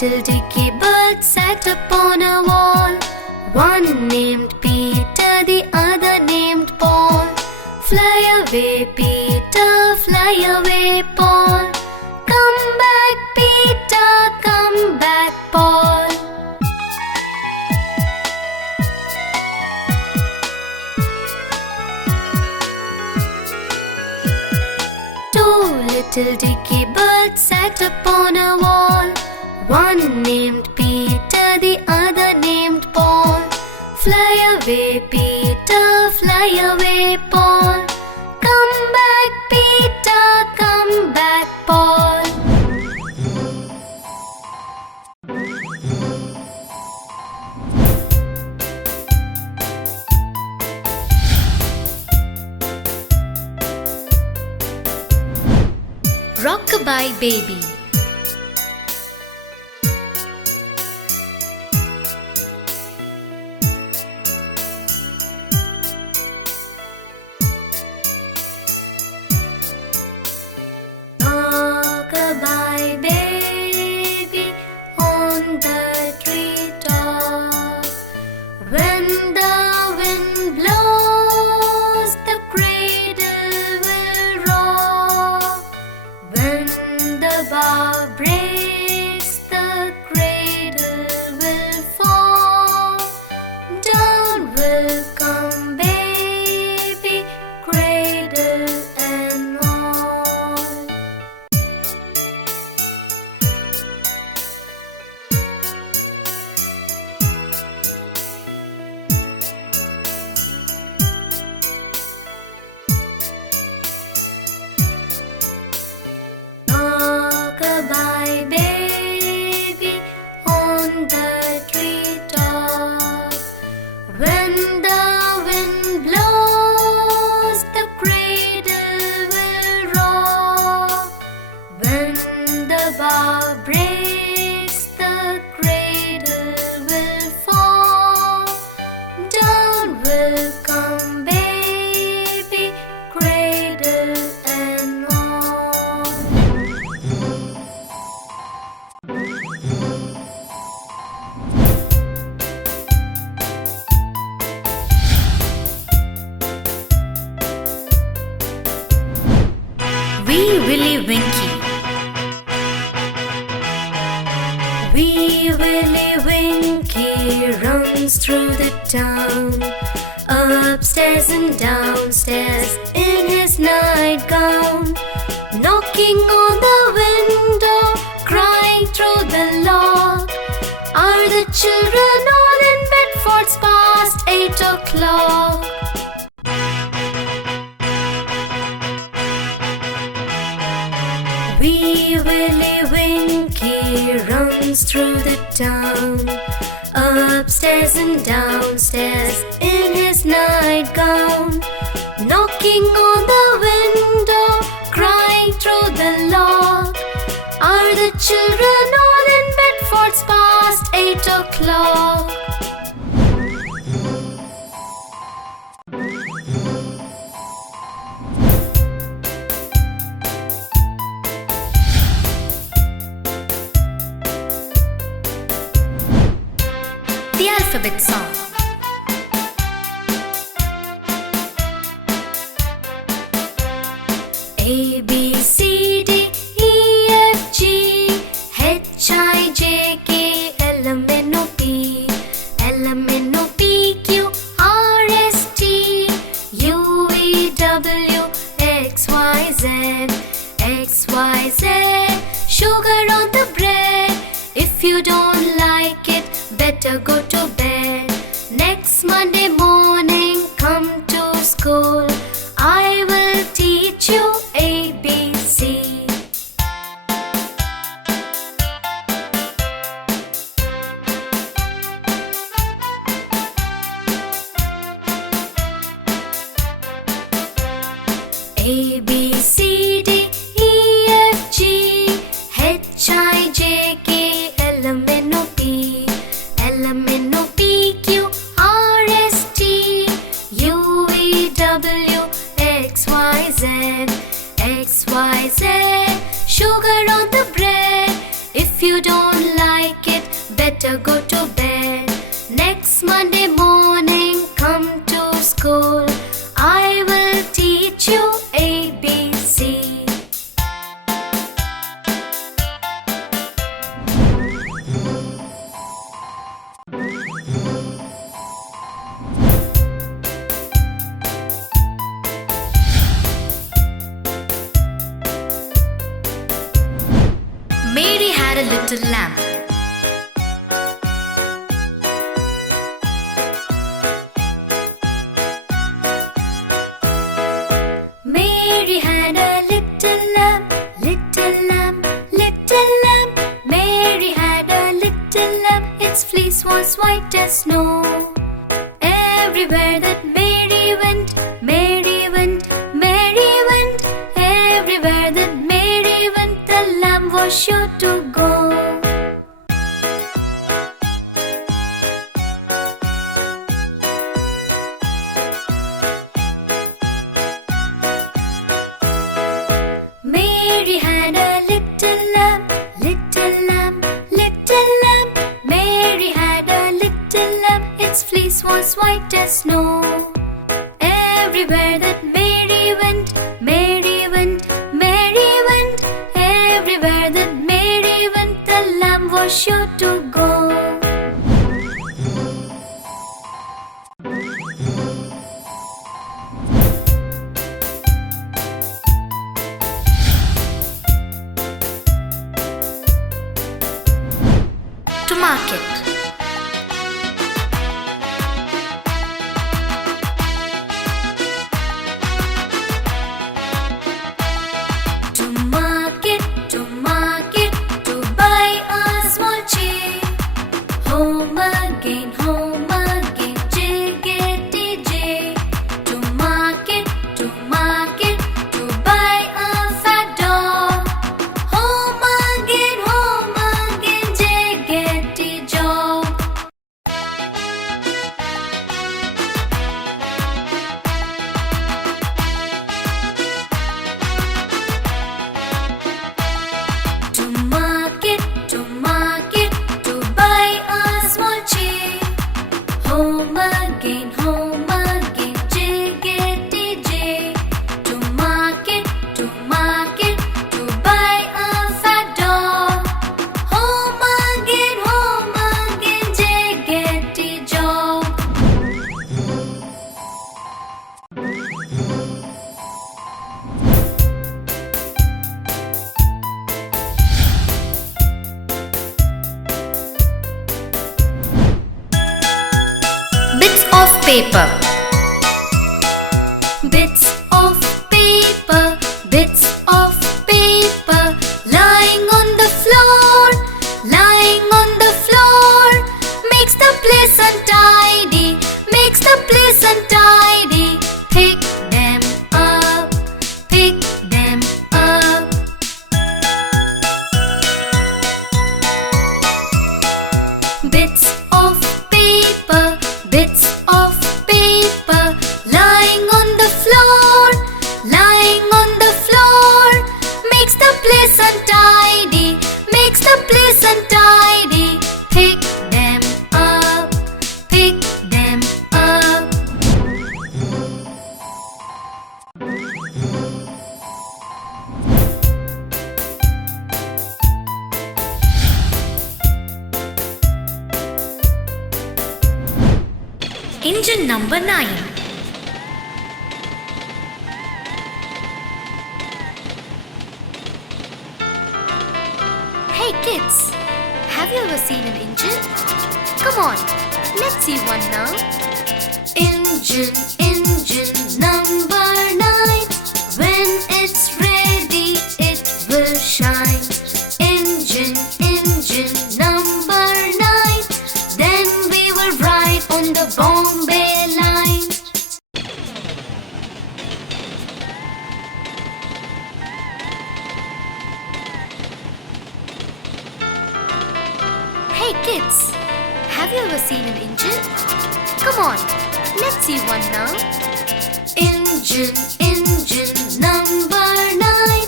little dicky bird sat upon a wall. One named Peter, the other named Paul. Fly away, Peter, fly away, Paul. Come back, Peter, come back, Paul. Two little dicky birds sat upon a wall. One named Peter, the other named Paul. Fly away, Peter, fly away, Paul. Come back, Peter, come back, Paul. Rock-a-bye Baby. Rock-a-bye baby on the treetop. When the wind blows, the cradle will rock. When the bough breaks, the cradle will fall. Down will come baby, cradle and all. Rock-a-bye baby on the treetop. When the wind blows, the cradle will rock. When the bough breaks, the cradle will fall. Down will come baby, cradle and all. Wee Willie Winkie. Wee Willie Winkie runs through the town, upstairs and downstairs in his nightgown, knocking on the window, crying through the lock. Are the children all in bed, for it's past 8 o'clock? Wee Willie Winkie runs through the town, upstairs and downstairs in his nightgown, knocking on the window, crying through the lock. Are the children all in bed, for it's past 8 o'clock? The Alphabet Song. A, B, C, D, E, F, G, H, I, J, K, L, M, N, O, P, L, M, N, O, P, Q, R, S, T, U, V, W, X, Y, Z, X, Y, Z. Sugar on the bread. If you don't like it, better go to bed. Next Monday morning, come to school. I will teach you ABC. A, B, C, D, E, F, G, H, I, J, K, L, M, N, O, P, L, M, N, O, P, Q, R, S, T, U, V, W, X, Y, Z, X, Y, Z. Sugar on the bread. If you don't like better go to bed. Next Monday morning, come to school. I will teach you ABC. Mary had a little lamb. Mary had a little lamb, little lamb, little lamb. Mary had a little lamb, its fleece was white as snow. Everywhere that Mary went, Mary went, Mary went. Everywhere that Mary went, the lamb was sure to go. Mary had a little lamb, little lamb, little lamb. Mary had a little lamb, its fleece was white as snow. Everywhere that Mary went, Mary went, Mary went. Everywhere that Mary went, the lamb was sure to go. To market. To market, to buy a small chick. Home again, jiggity jig. To market, to buy a fat dog. Home again, jiggity jog. To market, to buy a small chick. Home again, jiggity jig. To market, to buy a fat dog. Home again, jiggity jog. Bits of paper. Bits of paper, bits of paper, lying on the floor, lying on the floor, makes the place untidy, makes the place untidy. Pick them up, pick them up. Bits of paper, bits of paper, lying on the floor, lying on the floor, makes the place untidy, makes the place untidy. Pick them up, pick them up. Engine number 9. Hey kids, have you ever seen an engine? Come on, let's see one now. Engine number 9. When it's ready, it will shine. Engine number 9. Then we will ride on the Bombay line. Hey kids, have you ever seen an engine? Come on, let's see one now. Engine number 9.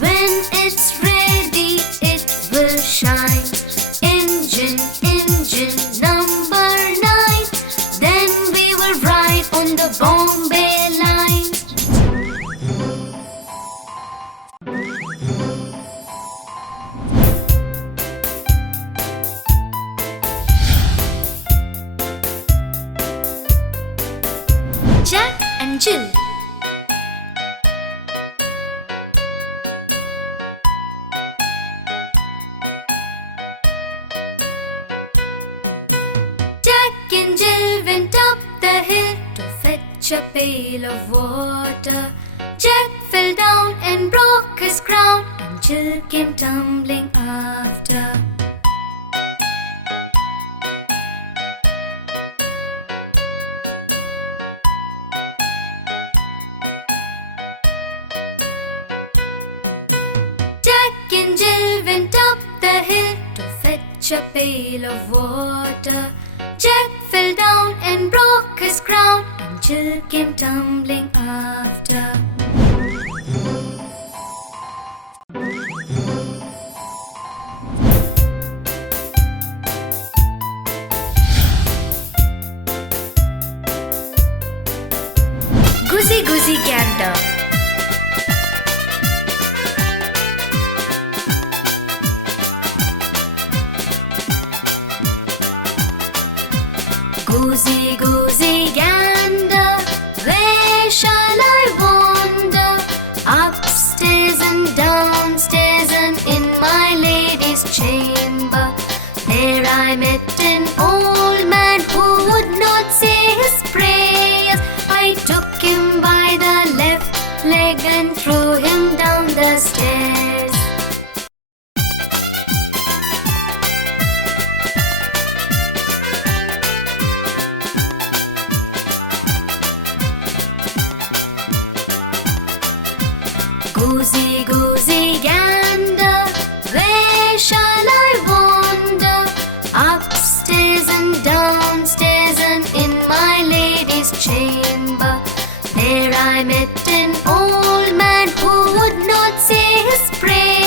When it's ready, it will shine. Engine fetch a pail of water. Jack fell down and broke his crown, and Jill came tumbling after. Jack and Jill went up the hill to fetch a pail of water. Jack fell down and broke his crown, and Jill came tumbling after. Goosey Goosey Gander. Goosey, goosey gander, where shall I wander? Upstairs and downstairs and in my lady's chamber. There I met an old man who would not say his prayers. I took him by the left leg and threw him down the stairs. Goosey, goosey gander, where shall I wander? Upstairs and downstairs and in my lady's chamber. There I met an old man who would not say his prayers.